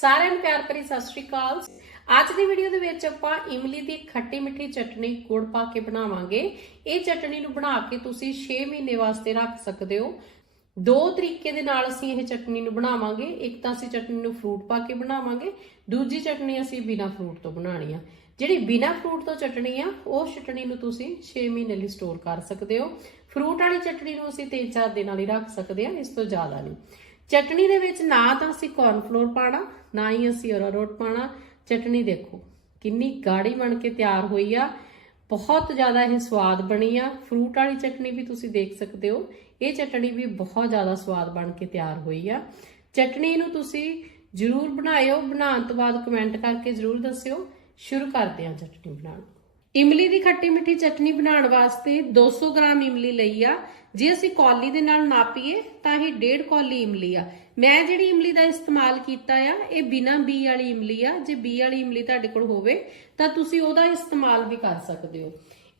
ਸਾਰਿਆਂ ਨੂੰ ਪਿਆਰ ਭਰੀ ਸਤਿ ਸ਼੍ਰੀ ਅਕਾਲ। ਅੱਜ ਦੀ ਵੀਡੀਓ ਦੇ ਵਿੱਚ ਆਪਾਂ ਇਮਲੀ ਦੀ ਖੱਟੀ ਮਿੱਠੀ ਚਟਨੀ ਗੁੜ ਪਾ ਕੇ ਬਣਾਵਾਂਗੇ। ਇਹ ਚਟਨੀ ਨੂੰ ਬਣਾ ਕੇ ਤੁਸੀਂ 6 ਮਹੀਨੇ ਵਾਸਤੇ ਰੱਖ ਸਕਦੇ ਹੋ। ਦੋ ਤਰੀਕੇ ਦੇ ਨਾਲ ਅਸੀਂ ਇਹ ਚਟਨੀ ਨੂੰ ਬਣਾਵਾਂਗੇ। ਇੱਕ ਤਾਂ ਅਸੀਂ ਚਟਨੀ ਨੂੰ ਫਰੂਟ ਪਾ ਕੇ ਬਣਾਵਾਂਗੇ। ਦੂਜੀ ਚਟਨੀ ਅਸੀਂ ਬਿਨਾ ਫਰੂਟ ਤੋਂ ਬਣਾਣੀ ਆ। ਜਿਹੜੀ ਬਿਨਾ ਫਰੂਟ ਤੋਂ ਚਟਣੀ ਆ, ਉਹ ਚਟਨੀ ਨੂੰ ਤੁਸੀਂ 6 ਮਹੀਨੇ ਲਈ ਸਟੋਰ ਕਰ ਸਕਦੇ ਹੋ। ਫਰੂਟ ਵਾਲੀ ਚਟਨੀ ਨੂੰ ਅਸੀਂ 3-4 ਦਿਨਾਂ ਲਈ ਰੱਖ ਸਕਦੇ ਹਾਂ ਇਸ ਤੋਂ ਜ਼ਿਆਦਾ ਨਹੀਂ। ਚਟਣੀ ਦੇ ਵਿੱਚ ਨਾ ਤਾਂ ਅਸੀਂ ਕੌਰਨਫਲੋਰ ਪਾਣਾ, ਨਾ ਹੀ ਅਸੀਂ ਅਰਾਰੋਟ ਪਾਣਾ। ਚਟਨੀ ਦੇਖੋ, ਕਿੰਨੀ ਗਾੜੀ ਬਣ ਕੇ ਤਿਆਰ ਹੋਈ ਆ। ਬਹੁਤ ਜ਼ਿਆਦਾ ਇਹ ਸਵਾਦ ਬਣੀ ਆ। ਫਰੂਟ ਵਾਲੀ ਚਟਨੀ ਵੀ ਤੁਸੀਂ ਦੇਖ ਸਕਦੇ ਹੋ। ਇਹ ਚਟਨੀ ਵੀ ਬਹੁਤ ਜ਼ਿਆਦਾ ਸਵਾਦ ਬਣ ਕੇ ਤਿਆਰ ਹੋਈ ਆ। ਚਟਨੀ ਨੂੰ ਤੁਸੀਂ ਜਰੂਰ ਬਣਾਇਓ। ਬਣਾਉਣ ਤੋਂ ਬਾਅਦ ਕਮੈਂਟ ਕਰਕੇ ਜਰੂਰ ਦੱਸਿਓ। ਸ਼ੁਰੂ ਕਰਦੇ ਹਾਂ ਚਟਨੀ ਬਣਾਉਣਾ। ਇਮਲੀ ਦੀ ਖੱਟੀ ਮਿੱਠੀ ਚਟਨੀ ਬਣਾਉਣ ਵਾਸਤੇ 200 ਗ੍ਰਾਮ ਇਮਲੀ ਲਈ ਆ। ਜੇ ਅਸੀਂ ਕੌਲੀ ਦੇ ਨਾਲ ਨਾਪੀਏ, ਤਾਂ ਇਹ ਡੇਢ ਕੌਲੀ ਇਮਲੀ ਆ। ਮੈਂ ਜਿਹੜੀ ਇਮਲੀ ਦਾ ਇਸਤੇਮਾਲ ਕੀਤਾ ਆ, ਇਹ ਬਿਨਾ ਬੀ ਵਾਲੀ ਇਮਲੀ ਆ। ਜੇ ਬੀ ਵਾਲੀ ਇਮਲੀ ਤੁਹਾਡੇ ਕੋਲ ਹੋਵੇ, ਤਾਂ ਤੁਸੀਂ ਉਹਦਾ ਇਸਤੇਮਾਲ ਵੀ ਕਰ ਸਕਦੇ ਹੋ।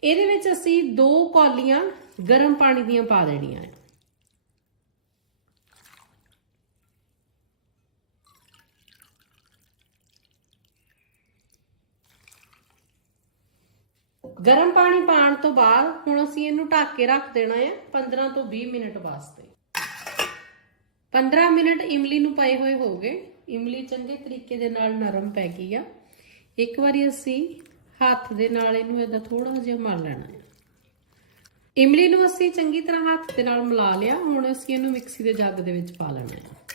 ਇਹਦੇ ਵਿੱਚ ਅਸੀਂ ਦੋ ਕੌਲੀਆਂ ਗਰਮ ਪਾਣੀ ਦੀਆਂ ਪਾ ਦੇਣੀਆਂ ਆ ਗਰਮ ਪਾਣੀ ਪਾਣ ਤੋਂ ਬਾਅਦ ਹੁਣ ਅਸੀਂ ਇਹਨੂੰ ਢੱਕ ਕੇ ਰੱਖ ਦੇਣਾ ਹੈ 15 ਤੋਂ 20 ਮਿੰਟ ਵਾਸਤੇ। 15 ਮਿੰਟ ਇਮਲੀ ਨੂੰ ਪਏ ਹੋਏ ਹੋ ਗਏ। ਇਮਲੀ ਚੰਗੇ ਤਰੀਕੇ ਦੇ ਨਾਲ ਨਰਮ ਪੈ ਗਈ ਆ। ਇੱਕ ਵਾਰੀ ਅਸੀਂ ਹੱਥ ਦੇ ਨਾਲ ਇਹਨੂੰ ਇਹਦਾ ਥੋੜਾ ਜਿਹਾ ਮਲ ਲੈਣਾ ਹੈ। ਇਮਲੀ ਨੂੰ ਅਸੀਂ ਚੰਗੀ ਤਰ੍ਹਾਂ ਹੱਥ ਦੇ ਨਾਲ ਮਿਲਾ ਲਿਆ। ਹੁਣ ਅਸੀਂ ਇਹਨੂੰ ਮਿਕਸੀ ਦੇ ਜੱਗ ਦੇ ਵਿੱਚ ਪਾ ਲੈਣਾ ਹੈ।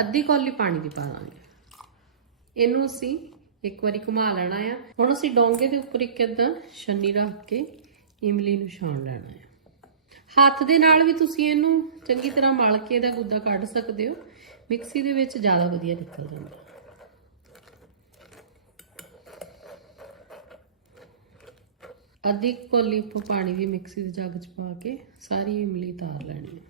ਅੱਧੀ ਕੌਲੀ ਪਾਣੀ ਦੀ ਪਾ ਦਾਂਗੇ। ਇਹਨੂੰ ਅਸੀਂ ਇੱਕ ਵਾਰੀ ਘੁਮਾ ਲੈਣਾ ਆ। ਹੁਣ ਅਸੀਂ ਡੋਂਗੇ ਦੇ ਉੱਪਰ ਇੱਕ ਇਦਾਂ ਛੰਨੀ ਰੱਖ ਕੇ ਇਮਲੀ ਨੂੰ ਛਾਣ ਲੈਣਾ ਆ। ਹੱਥ ਦੇ ਨਾਲ ਵੀ ਤੁਸੀਂ ਇਹਨੂੰ ਚੰਗੀ ਤਰ੍ਹਾਂ ਮਲ ਕੇ ਇਹਦਾ ਗੁੱਦਾ ਕੱਢ ਸਕਦੇ ਹੋ। ਮਿਕਸੀ ਦੇ ਵਿੱਚ ਜ਼ਿਆਦਾ ਵਧੀਆ ਨਿਕਲ ਜਾਂਦਾ। ਅੱਧੀ ਕੋਲੀ ਉੱਪਰ ਪਾਣੀ ਵੀ ਮਿਕਸੀ ਦੇ ਜੱਗ 'ਚ ਪਾ ਕੇ ਸਾਰੀ ਇਮਲੀ ਤਾਰ ਲੈਣੀ ਹੈ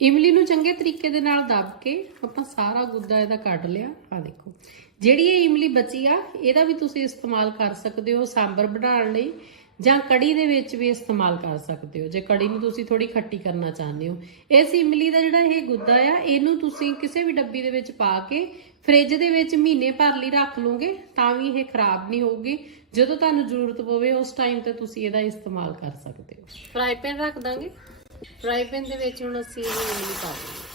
ਇਮਲੀ ਨੂੰ ਚੰਗੇ ਤਰੀਕੇ ਦੇ ਨਾਲ ਦਬ ਕੇ ਆਪਾਂ ਸਾਰਾ ਗੁੱਦਾ ਇਹਦਾ ਕੱਢ ਲਿਆ। ਆ ਦੇਖੋ। ਜਿਹੜੀ ਇਹ ਇਮਲੀ ਬਚੀ ਆ, ਇਹਦਾ ਵੀ ਤੁਸੀਂ ਇਸਤੇਮਾਲ ਕਰ ਸਕਦੇ ਹੋ ਸਾਂਬਰ ਬਣਾਉਣ ਲਈ ਜਾਂ ਕੜੀ ਦੇ ਵਿੱਚ ਵੀ ਇਸਤੇਮਾਲ ਕਰ ਸਕਦੇ ਹੋ। ਜੇ ਕੜੀ ਨੂੰ ਤੁਸੀਂ ਥੋੜੀ ਖੱਟੀ ਕਰਨਾ ਚਾਹੁੰਦੇ ਹੋ। ਇਸ ਇਮਲੀ ਦਾ ਜਿਹੜਾ ਇਹ ਗੁੱਦਾ ਆ, ਇਹਨੂੰ ਤੁਸੀਂ ਕਿਸੇ ਵੀ ਡੱਬੀ ਦੇ ਵਿੱਚ ਪਾ ਕੇ ਫ੍ਰਿਜ ਦੇ ਵਿੱਚ ਮਹੀਨੇ ਭਰ ਲਈ ਰੱਖ ਲਓਗੇ, ਤਾਂ ਵੀ ਇਹ ਖਰਾਬ ਨਹੀਂ ਹੋਊਗੀ। ਜਦੋਂ ਤੁਹਾਨੂੰ ਜ਼ਰੂਰਤ ਪਵੇ, ਉਸ ਟਾਈਮ ਤੇ ਤੁਸੀਂ ਇਹਦਾ ਇਸਤੇਮਾਲ ਕਰ ਸਕਦੇ ਹੋ। ਫਰਾਈ ਪੈਨ ਰੱਖ ਦਾਂਗੇ। ਫਰਾਈ ਪੈਨ ਦੇ ਵਿੱਚ ਹੁਣ ਅਸੀਂ ਇਹ ਇਮਲੀ ਪਾ ਦਾਂਗੇ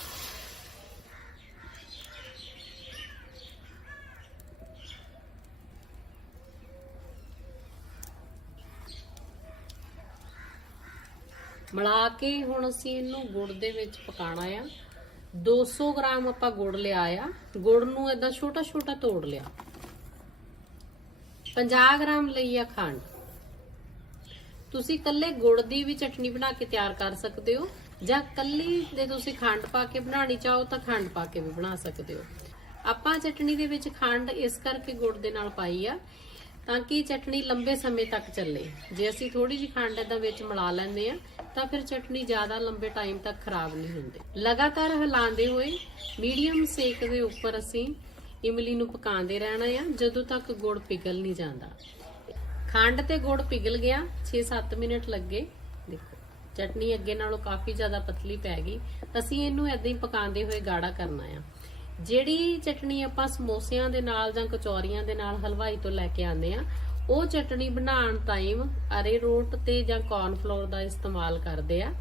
ਮਿਲਾ ਕੇ ਹੁਣ ਅਸੀਂ ਇਹਨੂੰ ਗੁੜ ਦੇ ਵਿੱਚ ਪਕਾਣਾ ਆ। 200 ਗ੍ਰਾਮ ਆਪਾਂ ਗੁੜ ਲਿਆ ਆ। ਗੁੜ ਨੂੰ ਇਦਾਂ ਛੋਟਾ ਛੋਟਾ ਤੋੜ ਲਿਆ। 50 ਗ੍ਰਾਮ ਲਈ ਆ ਖੰਡ। ਤੁਸੀਂ ਕੱਲੇ ਗੁੜ ਦੀ ਵੀ ਚਟਨੀ ਬਣਾ ਕੇ ਤਿਆਰ ਕਰ ਸਕਦੇ ਹੋ, ਜਾਂ ਕੱਲੀ ਦੇ ਤੁਸੀਂ ਖੰਡ ਪਾ ਕੇ ਬਣਾਣੀ ਚਾਹੋ ਤਾਂ ਖੰਡ ਪਾ ਕੇ ਵੀ ਬਣਾ ਸਕਦੇ ਹੋ। ਆਪਾਂ ਚਟਨੀ ਦੇ ਵਿੱਚ ਖੰਡ ਇਸ ਕਰਕੇ ਗੁੜ ਦੇ ਨਾਲ ਪਾਈ ਆ ਤਾਂ ਕਿ ਚਟਨੀ ਲੰਬੇ ਸਮੇਂ ਤੱਕ ਚੱਲੇ। ਜੇ ਅਸੀਂ ਥੋੜੀ ਜਿਹੀ ਖੰਡ ਇਹਦਾ ਵਿੱਚ ਮਿਲਾ ਲੈਂਦੇ ਆ ਤਾਂ ਫਿਰ ਚਟਨੀ ਜ਼ਿਆਦਾ ਲੰਬੇ ਟਾਈਮ ਤੱਕ ਖਰਾਬ ਨਹੀਂ ਹੁੰਦੀ। ਲਗਾਤਾਰ ਹਿਲਾਉਂਦੇ ਹੋਏ ਮੀਡੀਅਮ ਸੇਕ ਦੇ ਉੱਪਰ ਅਸੀਂ ਇਮਲੀ ਨੂੰ ਪਕਾਉਂਦੇ ਰਹਿਣਾ ਆ, ਜਦੋਂ ਤੱਕ ਗੁੜ ਪਿਘਲ ਨਹੀਂ ਜਾਂਦਾ। ਖੰਡ ਤੇ ਗੁੜ ਪਿਘਲ ਗਿਆ 6-7 ਮਿੰਟ ਲੱਗੇ। ਦੇਖੋ, ਚਟਨੀ ਅੱਗੇ ਨਾਲੋਂ ਕਾਫੀ ਜ਼ਿਆਦਾ ਪਤਲੀ ਪੈ ਗਈ। ਅਸੀਂ ਇਹਨੂੰ ਏਦਾਂ ਹੀ ਪਕਾਉਂਦੇ ਹੋਏ ਗਾੜਾ ਕਰਨਾ ਆ। ਜਿਹੜੀ ਚਟਨੀ ਆਪਾਂ ਸਮੋਸਿਆਂ ਦੇ ਨਾਲ ਜਾਂ ਕਚੌਰੀਆਂ ਦੇ ਨਾਲ ਹਲਵਾਈ ਤੋਂ ਲੈ ਕੇ ਆਉਂਦੇ ਆ, ਉਹ ਚਟਨੀ ਬਣਾਉਣ ਟਾਈਮ ਅਰੇਰੋਟ ਤੇ ਜਾਂ ਕੌਰਨਫਲੋਰ ਦਾ ਇਸਤੇਮਾਲ ਕਰਦੇ ਆ।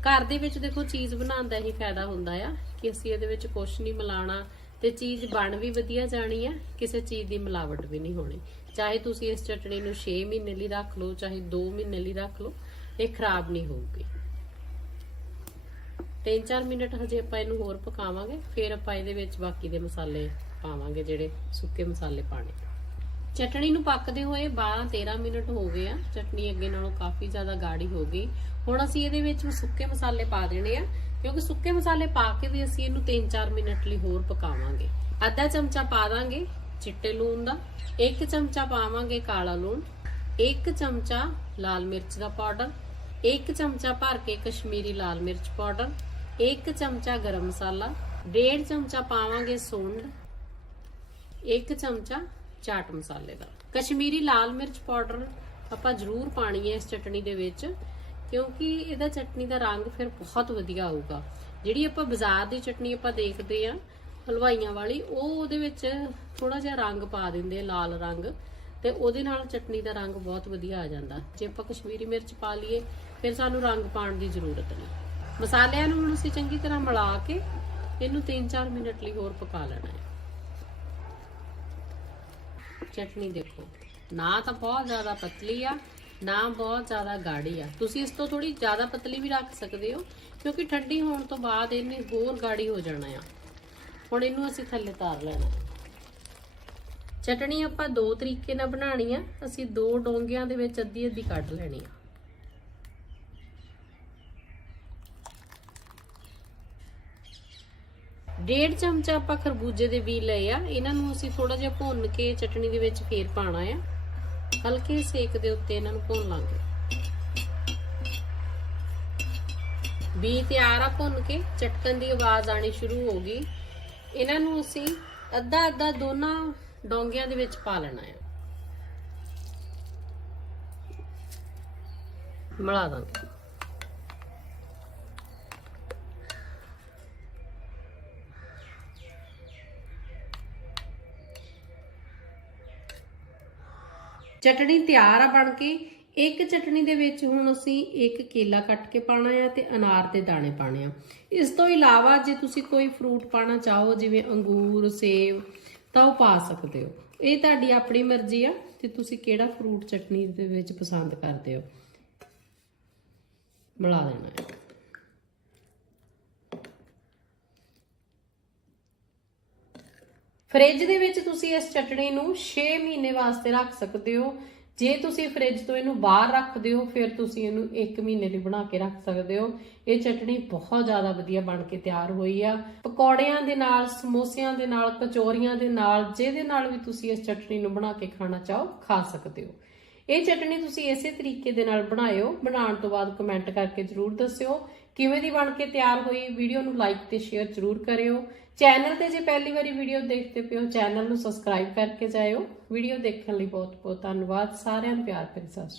ਘਰ ਦੇ ਵਿੱਚ ਦੇਖੋ, ਚੀਜ਼ ਬਣਾਉਣ ਦਾ ਹੀ ਫਾਇਦਾ ਹੁੰਦਾ ਆ ਕਿ ਅਸੀਂ ਇਹਦੇ ਵਿੱਚ ਕੁਝ ਨਹੀਂ ਮਿਲਾਣਾ ਤੇ ਚੀਜ਼ ਬਣ ਵੀ ਵਧੀਆ ਜਾਣੀ ਆ, ਕਿਸੇ ਚੀਜ਼ ਦੀ ਮਿਲਾਵਟ ਵੀ ਨਹੀਂ ਹੋਣੀ। ਚਾਹੇ ਤੁਸੀਂ ਇਸ ਚਟਨੀ ਨੂੰ 6 ਮਹੀਨੇ ਲਈ ਰੱਖ ਲਓ, ਚਾਹੇ 2 ਮਹੀਨੇ ਲਈ ਰੱਖ ਲਓ, ਇਹ ਖਰਾਬ ਨਹੀਂ ਹੋਊਗੀ। 3-4 ਮਿੰਟ ਹਜੇ ਆਪਾਂ ਇਹਨੂੰ ਹੋਰ ਪਕਾਵਾਂਗੇ, ਫਿਰ ਆਪਾਂ ਇਹਦੇ ਵਿੱਚ ਬਾਕੀ ਦੇ ਮਸਾਲੇ ਪਾਵਾਂਗੇ, ਜਿਹੜੇ ਸੁੱਕੇ ਮਸਾਲੇ ਪਾਣੇ। ਚਟਣੀ ਨੂੰ ਪੱਕਦੇ ਹੋਏ 12-13 ਮਿੰਟ ਹੋ ਗਏ ਆ ਚਟਨੀ ਅੱਗੇ ਨਾਲੋਂ ਕਾਫੀ ਜ਼ਿਆਦਾ ਗਾੜੀ ਹੋ ਗਈ। ਹੁਣ ਅਸੀਂ ਇਹਦੇ ਵਿੱਚ ਸੁੱਕੇ ਮਸਾਲੇ ਪਾ ਦੇਣੇ ਆ ਕਿਉਂਕਿ ਸੁੱਕੇ ਮਸਾਲੇ ਪਾ ਕੇ ਵੀ ਅਸੀਂ ਇਹਨੂੰ 3-4 ਮਿੰਟ ਲਈ ਹੋਰ ਪਕਾਵਾਂਗੇ। ਅੱਧਾ ਚਮਚਾ ਪਾ ਦਾਂਗੇ ਚਿੱਟੇ ਲੂਣ ਦਾ, ਇੱਕ ਚਮਚਾ ਪਾਵਾਂਗੇ ਕਾਲਾ ਲੂਣ, ਇੱਕ ਚਮਚਾ ਲਾਲ ਮਿਰਚ ਦਾ ਪਾਊਡਰ, ਇੱਕ ਚਮਚਾ ਭਰ ਕੇ ਕਸ਼ਮੀਰੀ ਲਾਲ ਮਿਰਚ ਪਾਊਡਰ, ਇੱਕ ਚਮਚਾ ਗਰਮ ਮਸਾਲਾ, ਡੇਢ ਚਮਚਾ ਪਾਵਾਂਗੇ ਸੁੰਡ, ਇੱਕ ਚਮਚਾ ਚਾਟ ਮਸਾਲੇ ਦਾ। ਕਸ਼ਮੀਰੀ ਲਾਲ ਮਿਰਚ ਪਾਊਡਰ ਆਪਾਂ ਜ਼ਰੂਰ ਪਾਣੀ ਹੈ ਇਸ ਚਟਣੀ ਦੇ ਵਿੱਚ। ਕਿਉਂਕਿ ਇਹਦਾ ਚਟਨੀ ਦਾ ਰੰਗ ਫਿਰ ਬਹੁਤ ਵਧੀਆ ਆਊਗਾ। ਜਿਹੜੀ ਆਪਾਂ ਬਾਜ਼ਾਰ ਦੀ ਚਟਨੀ ਆਪਾਂ ਦੇਖਦੇ ਆ ਹਲਵਾਈਆਂ ਵਾਲੀ, ਉਹ ਉਹਦੇ ਵਿੱਚ ਥੋੜਾ ਜਿਹਾ ਰੰਗ ਪਾ ਦਿੰਦੇ ਆ, ਲਾਲ ਰੰਗ। ਤੇ ਉਹਦੇ ਨਾਲ ਚਟਨੀ ਦਾ ਰੰਗ ਬਹੁਤ ਵਧੀਆ ਆ ਜਾਂਦਾ। ਜੇ ਆਪਾਂ ਕਸ਼ਮੀਰੀ ਮਿਰਚ ਪਾ ਲਈਏ, ਫਿਰ ਸਾਨੂੰ ਰੰਗ ਪਾਉਣ ਦੀ ਜ਼ਰੂਰਤ ਨਹੀਂ। ਮਸਾਲਿਆਂ ਨੂੰ ਹੁਣ ਅਸੀਂ ਚੰਗੀ ਤਰ੍ਹਾਂ ਮਿਲਾ ਕੇ ਇਹਨੂੰ 3-4 ਮਿੰਟ ਲਈ ਹੋਰ ਪਕਾ ਲੈਣਾ ਹੈ। ਚਟਨੀ ਦੇਖੋ, ਨਾ ਤਾਂ ਬਹੁਤ ਜ਼ਿਆਦਾ ਪਤਲੀ ਆ ਨਾ ਬਹੁਤ ਜ਼ਿਆਦਾ ਗਾੜੀ ਆ। ਤੁਸੀਂ ਇਸ ਤੋਂ ਥੋੜੀ ਜ਼ਿਆਦਾ ਪਤਲੀ ਵੀ ਰੱਖ ਸਕਦੇ ਹੋ, ਕਿਉਂਕਿ ਠੰਡੀ ਹੋਣ ਤੋਂ ਬਾਅਦ ਇਹਨੇ ਹੋਰ ਗਾੜੀ ਹੋ ਜਾਣਾ ਆ। ਹੁਣ ਇਹਨੂੰ ਅਸੀਂ ਥੱਲੇ ਤਾਰ ਲੈਣਾ। ਚਟਣੀ ਆਪਾਂ ਦੋ ਤਰੀਕੇ ਨਾਲ ਬਣਾਣੀ ਆ। ਅਸੀਂ ਦੋ ਡੋਂਗਿਆਂ ਦੇ ਵਿੱਚ ਅੱਧੀ ਅੱਧੀ ਕੱਟ ਲੈਣੀ ਆ। ਡੇਢ ਚਮਚਾ ਆਪਾਂ ਖਰਬੂਜੇ ਦੇ ਬੀਜ ਲਏ ਆ। ਇਹਨਾਂ ਨੂੰ ਅਸੀਂ ਥੋੜਾ ਜਿਹਾ ਭੁੰਨ ਕੇ ਚਟਣੀ ਦੇ ਵਿੱਚ ਫੇਰ ਪਾਣਾ ਆ। ਹਲਕੇ ਸੇਕ ਦੇ ਉੱਤੇ ਇਹਨਾਂ ਨੂੰ ਭੁੰਨ ਲਾਂਗੇ। ਬੀ ਤਿਆਰ ਆ ਭੁੰਨ ਕੇ, ਚਟਕਣ ਦੀ ਆਵਾਜ਼ ਆਣੀ ਸ਼ੁਰੂ ਹੋ ਗਈ। ਇਹਨਾਂ ਨੂੰ ਅਸੀਂ ਅੱਧਾ ਅੱਧਾ ਦੋਨਾਂ ਡੋਂਗਿਆਂ ਦੇ ਵਿੱਚ ਪਾ ਲੈਣਾ ਹੈ ਮਿਲਾ ਦਾਂਗੇ। ਚਟਣੀ ਤਿਆਰ ਆ ਬਣ ਕੇ। ਇੱਕ ਚਟਣੀ ਦੇ ਵਿੱਚ ਹੁਣ ਅਸੀਂ ਇੱਕ ਕੇਲਾ ਕੱਟ ਕੇ ਪਾਣਾ ਆ ਤੇ ਅਨਾਰ ਦੇ ਦਾਣੇ ਪਾਣੇ ਆ। ਇਸ ਤੋਂ ਇਲਾਵਾ ਜੇ ਤੁਸੀਂ ਕੋਈ ਫਰੂਟ ਪਾਣਾ ਚਾਹੋ, ਜਿਵੇਂ ਅੰਗੂਰ, ਸੇਬ, ਤਾਂ ਉਹ ਪਾ ਸਕਦੇ ਹੋ। ਇਹ ਤੁਹਾਡੀ ਆਪਣੀ ਮਰਜ਼ੀ ਆ ਤੇ ਤੁਸੀਂ ਕਿਹੜਾ ਫਰੂਟ ਚਟਨੀ ਦੇ ਵਿੱਚ ਪਸੰਦ ਕਰਦੇ ਹੋ। ਮਿਲਾ ਦੇਣਾ। ਹੈ ਫ੍ਰਿਜ ਦੇ ਵਿੱਚ ਤੁਸੀਂ ਇਸ ਚਟਣੀ ਨੂੰ 6 ਮਹੀਨੇ ਵਾਸਤੇ ਰੱਖ ਸਕਦੇ ਹੋ। ਜੇ ਤੁਸੀਂ ਫ੍ਰਿਜ ਤੋਂ ਇਹਨੂੰ ਬਾਹਰ ਰੱਖਦੇ ਹੋ, ਫਿਰ ਤੁਸੀਂ ਇਹਨੂੰ 1 ਮਹੀਨੇ ਲਈ ਬਣਾ ਕੇ ਰੱਖ ਸਕਦੇ ਹੋ। ਇਹ ਚਟਣੀ ਬਹੁਤ ਜ਼ਿਆਦਾ ਵਧੀਆ ਬਣ ਕੇ ਤਿਆਰ ਹੋਈ ਆ। ਪਕੌੜਿਆਂ ਦੇ ਨਾਲ, ਸਮੋਸਿਆਂ ਦੇ ਨਾਲ, ਕਚੋਰੀਆਂ ਦੇ ਨਾਲ, ਜਿਹਦੇ ਨਾਲ ਵੀ ਤੁਸੀਂ ਇਸ ਚਟਣੀ ਨੂੰ ਬਣਾ ਕੇ ਖਾਣਾ ਚਾਹੋ, ਖਾ ਸਕਦੇ ਹੋ। ਇਹ ਚਟਣੀ ਤੁਸੀਂ ਇਸੇ ਤਰੀਕੇ ਦੇ ਨਾਲ ਬਣਾਇਓ। ਬਣਾਉਣ ਤੋਂ ਬਾਅਦ ਕਮੈਂਟ ਕਰਕੇ ਜਰੂਰ ਦੱਸਿਓ। ਕਿਵੇਂ ਦੀ ਬਣ ਕੇ ਤਿਆਰ ਹੋਈ ਵੀਡੀਓ ਨੂੰ ਲਾਈਕ ਤੇ ਸ਼ੇਅਰ ਜਰੂਰ ਕਰਿਓ। ਚੈਨਲ ਤੇ ਜੇ ਪਹਿਲੀ ਵਾਰੀ ਵੀਡੀਓ ਦੇਖਦੇ ਪਿਓ ਚੈਨਲ ਨੂੰ ਸਬਸਕ੍ਰਾਈਬ ਕਰਕੇ ਜਾਇਓ। ਵੀਡੀਓ ਦੇਖਣ ਲਈ ਬਹੁਤ ਬਹੁਤ ਧੰਨਵਾਦ। ਸਾਰਿਆਂ ਨੂੰ ਪਿਆਰ ਭਰੀ ਸਤਿ ਸ਼੍ਰੀ ਅਕਾਲ।